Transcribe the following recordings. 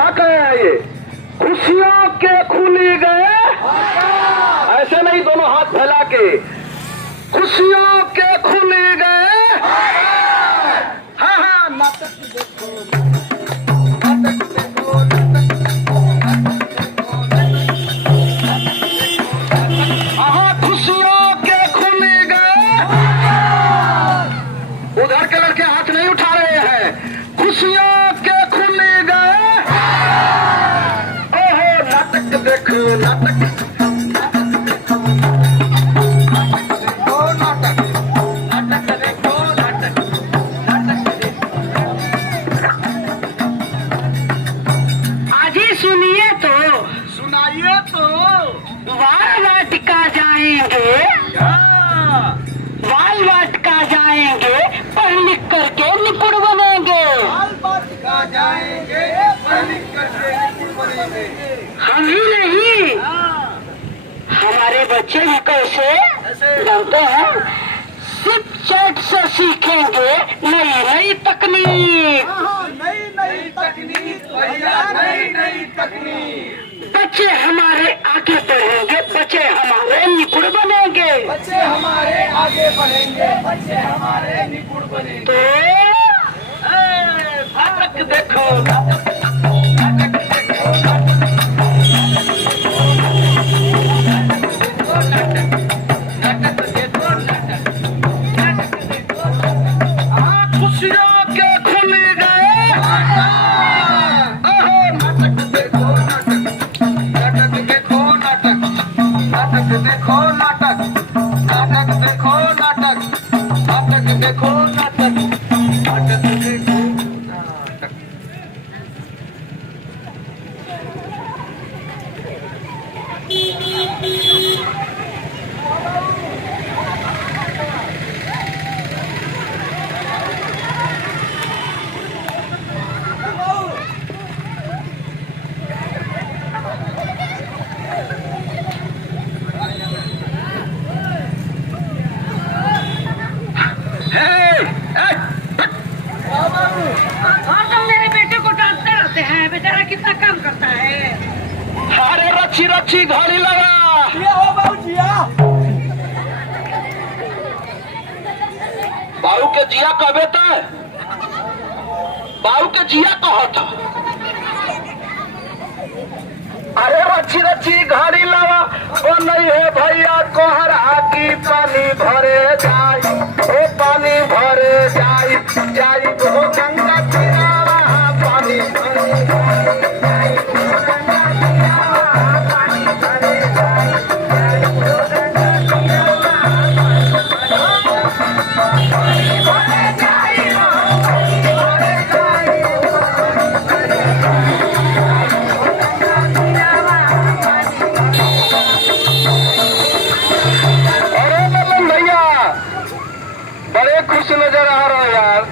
क्या कहे हैं ये? खुशियों के खुली गए, ऐसे नहीं, दोनों हाथ फैला के, खुशियों के खुली गए। हाँ हाँ, नाटक देखो, नाटक देखो, हाँ, खुशियों के खुली गए। उधर के लड़के हाथ नहीं उठा रहे हैं। खुशियों के खुली गए। ओहो, नाटक देखो, नाटक वाल वाटिका जाएंगे, पढ़ लिख करके निपुण बनेंगे। जाएंगे, पढ़ लिख करके निपुण बनेंगे। हम ही नहीं, हमारे बच्चे भी कैसे जानते हैं? सिर्फ चैट से सीखेंगे नई नई तकनीक। नई नई तकनीक भैया, नई नई तकनीक। बच्चे हमारे आगे बढ़ेंगे, बच्चे हमारे निपुण बनेंगे। बच्चे हमारे आगे बढ़ेंगे, बच्चे हमारे निपुण बनेंगे। तो नाटक देखो, नाटक देखो, नाटक देखो, नाटक देखो। हाँ, खुशियों के खुल गए। ओहो, नाटक देखो, नाटक, नाटक देखो, नाटक, नाटक देखो, नाटक, नाटक देखो, नाटक, नाटक देखो, नाटक, नाटक देखो, नाटक। और तुम मेरे बेटे को डांटते रहते हैं, बेचारा कितना काम करता है। अरे रच्छी रच्छी घड़ी लगा। बाबू के जिया कबे तय, बाबू के जिया कहा था। अरे रच्छी रच्छी घड़ी लगा, ओ नहीं है भैया कोहर आकी पानी भरे जाई, ओ पानी भरे जाई, जाई तो गंगा किनारा पानी भरे जाई, तो गंगा किनारा पानी भरे जाई, जाई तो गंगा किनारा पानी भरे जाई, पानी भरे जाई, बड़े खुश नजर आ रहे हो यार,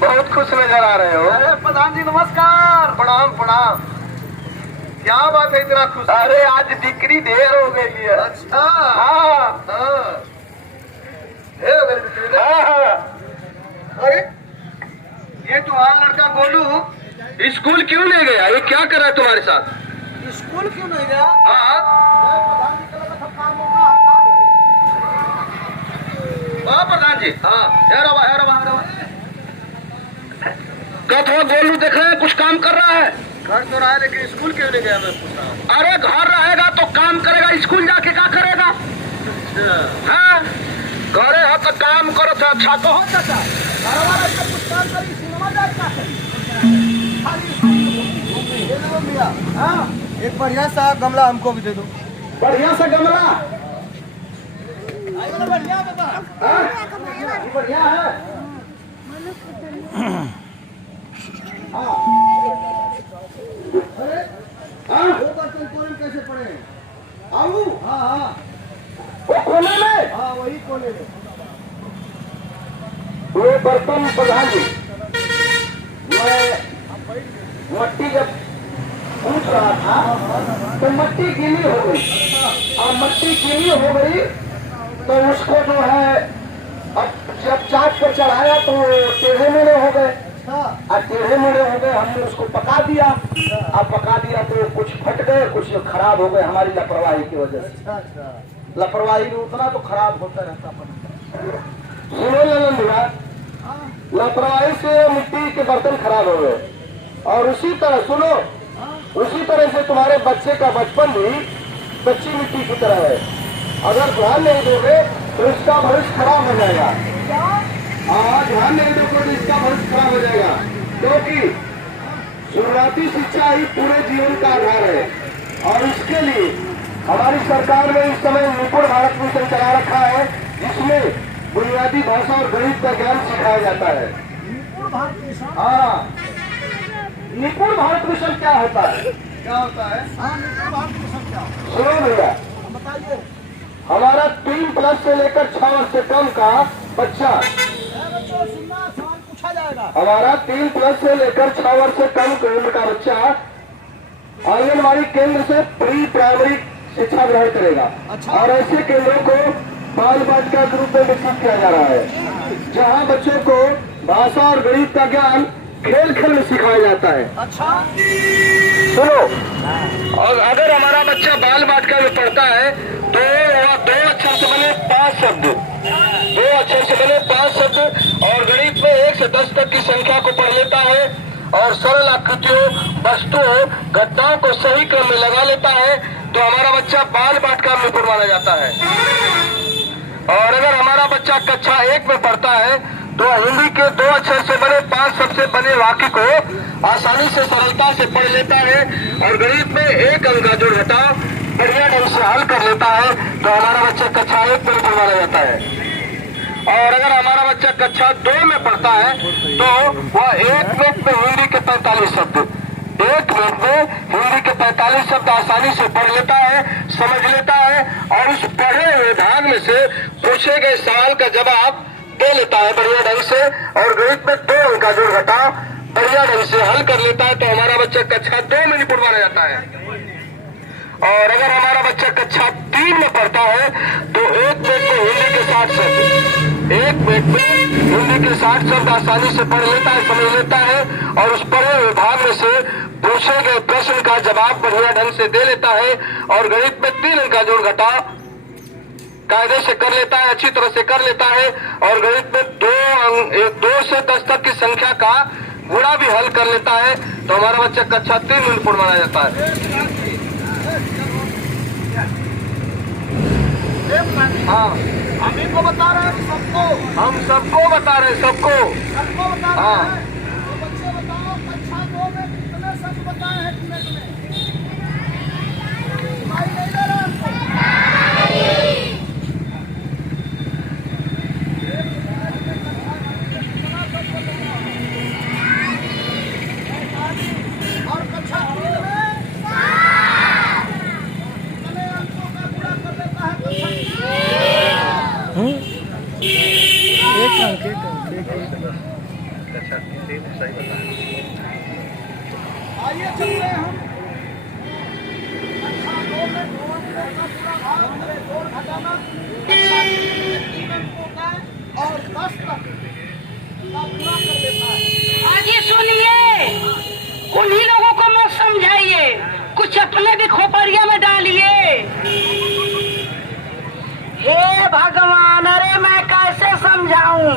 बहुत खुश नजर आ रहे हो। अरे प्रधान जी नमस्कार। प्रणाम प्रणाम। क्या बात है इतना खुश? अरे आज डिग्री ढेर हो गई है। अच्छा, हाँ ढेर हो गई डिग्री। हाँ। अरे ये तुम्हारा लड़का गोलू स्कूल क्यों नहीं गया? ये क्या कर रहा है तुम्हारे साथ? स्कूल क्यों नहीं गया? हाँ प्रधान जी। हाँ, क्या थोड़ा गोलू देख रहे हैं कुछ काम कर रहा है? घर तो रहा है लेकिन स्कूल क्यों नहीं गया? मैं पूछ रहा हूँ। अरे घर रहेगा तो काम करेगा, स्कूल जाके क्या करेगा? हाँ, घरे हो तो काम करो तो अच्छा तो हो चाचा। कुछ काम करी, सिनेमा जाएगा। एक बढ़िया सा गमला हमको भी दे दो। बढ़िया सा गमला? बढ़िया बता। बढ़िया है। अरे वो बर्तन कोने में कैसे पड़े? आलू? हाँ हाँ, वो कोने में? हाँ वही कोने में। वो बर्तन प्रधान जी, मैं मट्टी जब पूछ रहा था तो मट्टी गीली हो गई, और मट्टी गीली हो गई तो उसको जो है अब जब चाक पर चढ़ाया तो टेढ़े मेढ़े हो गए। अच्छा और टेढ़े मेढ़े हो गए, हमने उसको पका दिया। अब पका दिया तो कुछ फट गए, कुछ खराब हो गए हमारी लापरवाही की वजह से। अच्छा अच्छा लापरवाही में उतना तो खराब होता रहता पर सुनो ललन भैया, हाँ लापरवाही से मिट्टी के बर्तन खराब हो गए। और उसी तरह सुनो, हाँ उसी तरह से तुम्हारे बच्चे का बचपन भी कच्ची मिट्टी की तरह है। अगर ध्यान नहीं दोगे तो इसका भविष्य खराब हो जाएगा। क्या हाँ, ध्यान नहीं दोगे तो इसका भविष्य खराब हो जाएगा, क्योंकि शुरुआती शिक्षा ही पूरे जीवन का आधार है। और इसके लिए हमारी सरकार ने इस समय निपुण भारत मिशन चला रखा है, जिसमें बुनियादी भाषा और गणित का ज्ञान सिखाया जाता है। निपुण भारत मिशन हाँ, निपुण भारत मिशन क्या होता है? क्या होता है? हाँ निपुण भारत मिशन क्या? सुनो भैया, बताइए। हमारा 3+ से लेकर 6 वर्ष से कम का बच्चा, बच्चों सुनना, सवाल पूछा जाएगा। हमारा 3+ से लेकर 6 वर्ष से कम उम्र का बच्चा आंगनबाड़ी केंद्र से प्री प्राइमरी शिक्षा ग्रहण करेगा। अच्छा। और ऐसे केंद्रों को बाल बालिका के रूप में विकसित किया जा रहा है, जहां बच्चों को भाषा और गणित का ज्ञान खेल खेल में सिखाया जाता है। अच्छा सुनो, और अगर हमारा बच्चा बाल बालिका में पढ़ता है तो वह 2 अक्षर से बने 5 शब्द, 2 अक्षर से बने 5 शब्द और गणित में 1 से 10 तक की संख्या को पढ़ लेता है और सरल आकृतियों, वस्तुओं, घटनाओं को सही क्रम में लगा लेता है, तो हमारा बच्चा बाल बालिका में निपुण माना जाता है। और अगर हमारा बच्चा कक्षा 1 में पढ़ता है तो हिंदी के 2 अक्षर से बने 5 शब्द से बने वाक्य को आसानी से सरलता से पढ़ लेता है और गणित में 1 अंक का जोड़ घटाव बढ़िया ढंग से हल कर लेता है, तो हमारा बच्चा कक्षा 1 में निपुण माना जाता है। और अगर हमारा बच्चा कक्षा 2 में पढ़ता है तो वह 1 मिनट में हिंदी के 45 शब्द, 1 मिनट में हिंदी के 45 शब्द आसानी से पढ़ लेता है, समझ लेता है और उस पढ़े हुए भाग में से पूछे गए सवाल का जवाब दे लेता है बढ़िया ढंग से और गणित में 2 अंक का जोड़ घटाव बढ़िया ढंग से हल कर लेता है, तो हमारा बच्चा कक्षा 2 में निपुण माना जाता है। और अगर हमारा बच्चा कक्षा 3 में पढ़ता है तो 1 मिनट में हिंदी के 60 शब्द, 1 मिनट में हिंदी के 60 शब्द आसानी से पढ़ लेता है, समझ लेता है और उस पढ़े हुए भाग में से पूछे गए प्रश्न का जवाब बढ़िया ढंग से दे लेता है और गणित में 3 अंक का जोड़ घटाव कायदे से कर लेता है, अच्छी तरह से कर लेता है और गणित में 2 से 10 तक की संख्या का गुणा भी हल कर लेता है, तो हमारा बच्चा कक्षा 3 में निपुण माना जाता है। हाँ, हम इनको बता रहे हैं सबको, हम सबको बता रहे हैं, सबको। सबको बता रहे हाँ। हैं। तो बच्चे बताओ कक्षा 2 में कितने शब्द बताए हैं तुमने? भाई नहीं ले रहे हमको। और कक्षा 3 में कितने अंकों का पूरा कर लेता है कक्षा 3? आइए चलते हैं हम कक्षा 2 में 2 अंकों का पूरा भाग हमें जोड़ घटाना, कक्षा 3 में 3 अंकों का और 10 तक का पूरा कर लेता है। आगे सुनिए, उन्हीं लोगों को मत समझाइए, कुछ अपने भी खोपड़िया में डालिए। हे भगवान, अरे मैं कैसे समझाऊं,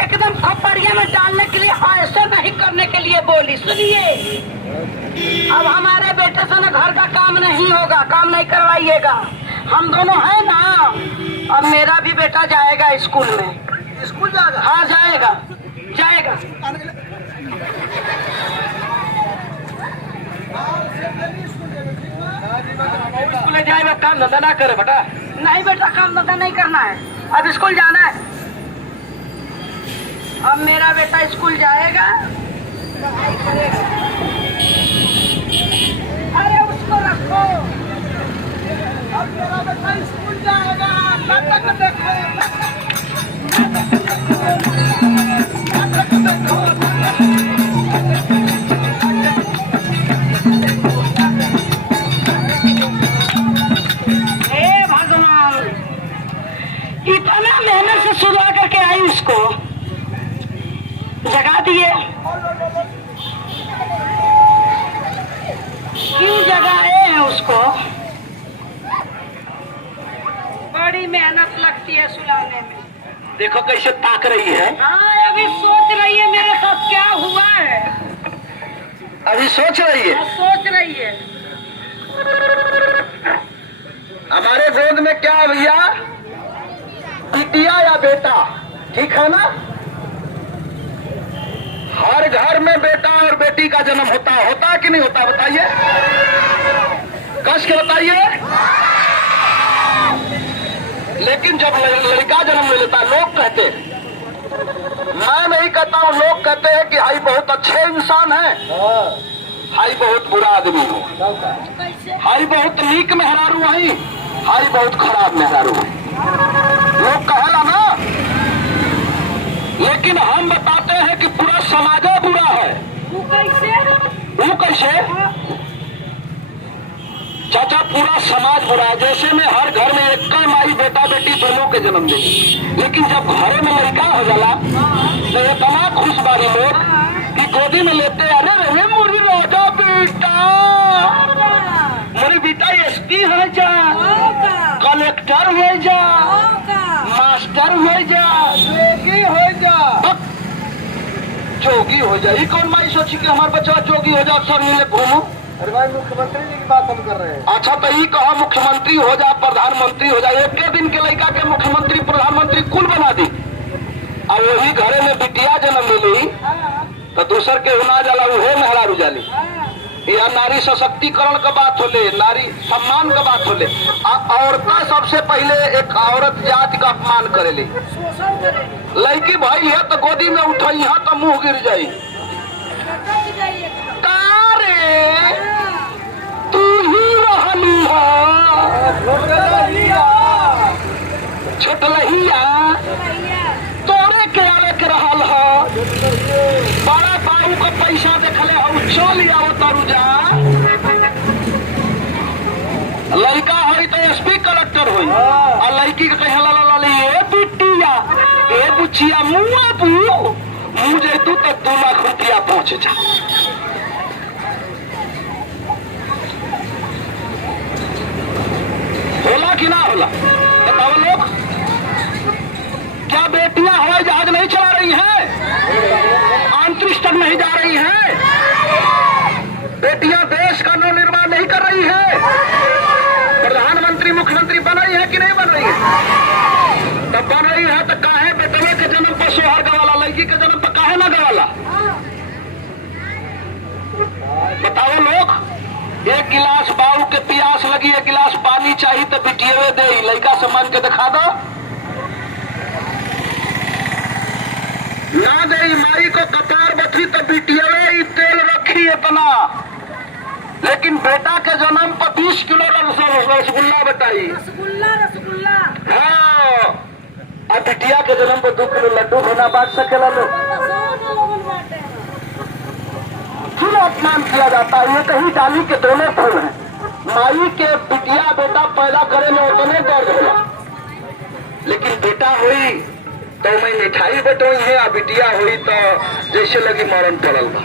एकदम खोपड़िया में डालने के लिए, ऐसे नहीं करने के लिए बोली। सुनिए, अब हमारे बेटे से ना घर का काम नहीं होगा, काम नहीं करवाइएगा, हम दोनों हैं ना। अब मेरा भी बेटा जाएगा स्कूल में। स्कूल जाएगा? हाँ जाएगा, जाएगा। स्कूल जाएगा, काम धंधा ना करे बेटा। नहीं बेटा, काम धंधा नहीं करना है, अब स्कूल जाना है। अब मेरा बेटा स्कूल जाएगा, पढ़ाई करेगा। अरे उसको रखो, अब मेरा बच्चा स्कूल जाएगा, नाटक देखो, नाटक देखो। हे भगवान, इतना मेहनत से सुधरा करके आई उसको, जगा दिए। क्यों जगाए हैं उसको? बड़ी मेहनत लगती है सुलाने में। देखो कैसे ताक रही है। हाँ, अभी सोच रही है मेरे साथ क्या हुआ है। अभी सोच रही है। हाँ, सोच रही है। हमारे गोद में क्या है भैया? बिटिया या बेटा? ठीक है ना? हर घर में बेटा और बेटी का जन्म होता कि नहीं होता? बताइए, कस के बताइए। लेकिन जब लड़का जन्म ले लेता, लोग कहते हैं, मैं नहीं कहता हूं, लोग कहते हैं कि हाई बहुत अच्छे इंसान है, हाई बहुत बुरा आदमी हो, हाई बहुत नीक मेहरारू है, हाई बहुत खराब मेहरारू है, लोग कहेला ना। लेकिन हम बताते हैं कि पूरा समाज बुरा है। वो कैसे? वो कैसे? चाचा, पूरा समाज बुरा है। जैसे में हर घर में एक माई बेटा बेटी दोनों के जन्म दे, लेकिन जब घरे में लड़का हो जाला तो इतना खुश बारी लोग कि गोदी में लेते, अरे रे मोरी राजा बेटा, मोरी बेटा एसपी हो जा, कलेक्टर हो जा, मास्टर हो जा, जोगी हो जा, जोगी हो जा। ये कौन माई सोची कि हमारा बच्चा जोगी हो जा, सर मिले घूमो? अरे भाई, मुख्यमंत्री जी की बात हम कर रहे हैं। अच्छा, तो ये कहा मुख्यमंत्री हो जा, प्रधानमंत्री हो जा, एक के दिन के लड़का के मुख्यमंत्री प्रधानमंत्री कुल बना दी। और वही घरे में बिटिया जन्म ले ली तो दूसर के उना जाला उहे मेहरारू जाली। यह नारी सशक्तिकरण का बात होले, नारी सम्मान का बात होले। औरता सबसे पहले एक औरत जाति का अपमान करेली। लड़की भाई है तो गोदी में उठाई है तो मुंह गिर जाई। तू ही रहली छोटलहिया, तोरे के आवे के रहल हो, बड़ा बाबू का पैसा देखले हो, चल आओ तारू जा। लड़का होई तो एसपी कलेक्टर होई, और लड़की के कहे ला ए बिटिया, ए बुचिया, मुँह जैतू तो 2 लाख रुपया पहुंच जा। होला कि ना होला? बताओ लोग, क्या बेटियां हवाई जहाज नहीं चला रही हैं? अंतरिक्ष तक नहीं जा रही हैं? बेटियां देश का नवनिर्माण नहीं कर रही हैं? प्रधानमंत्री मुख्यमंत्री बन रही है कि नहीं बन रही है? तब बन रही है तो काहे बेटवे के जन्म पर सोहर गवाला, लड़की के जन्म पर काहे ना गवाला? बताओ लोग, एक गिलास बाऊ के प्यास लगी, एक गिलास पानी चाहिए तो बिटिया दे, लड़का से मान के दिखा दो ना दे। माई को कपार बथी तो बिटिया तेल रखी इतना, लेकिन बेटा के जन्म पर 20 किलो रसगुल्ला बताई। रसगुल्ला। हाँ, अब बिटिया के जन्म पर 2 किलो लड्डू होना बांट सकेला लोग? क्यों अपमान किया जाता है? ये कहीं डाली के दोनों फूल हैं। माई के बिटिया बेटा पैदा करे में उतने दर्द होला, लेकिन बेटा हुई तो मैं मिठाई बटोई है, बिटिया हुई तो जैसे लगी मरण पड़ल बा।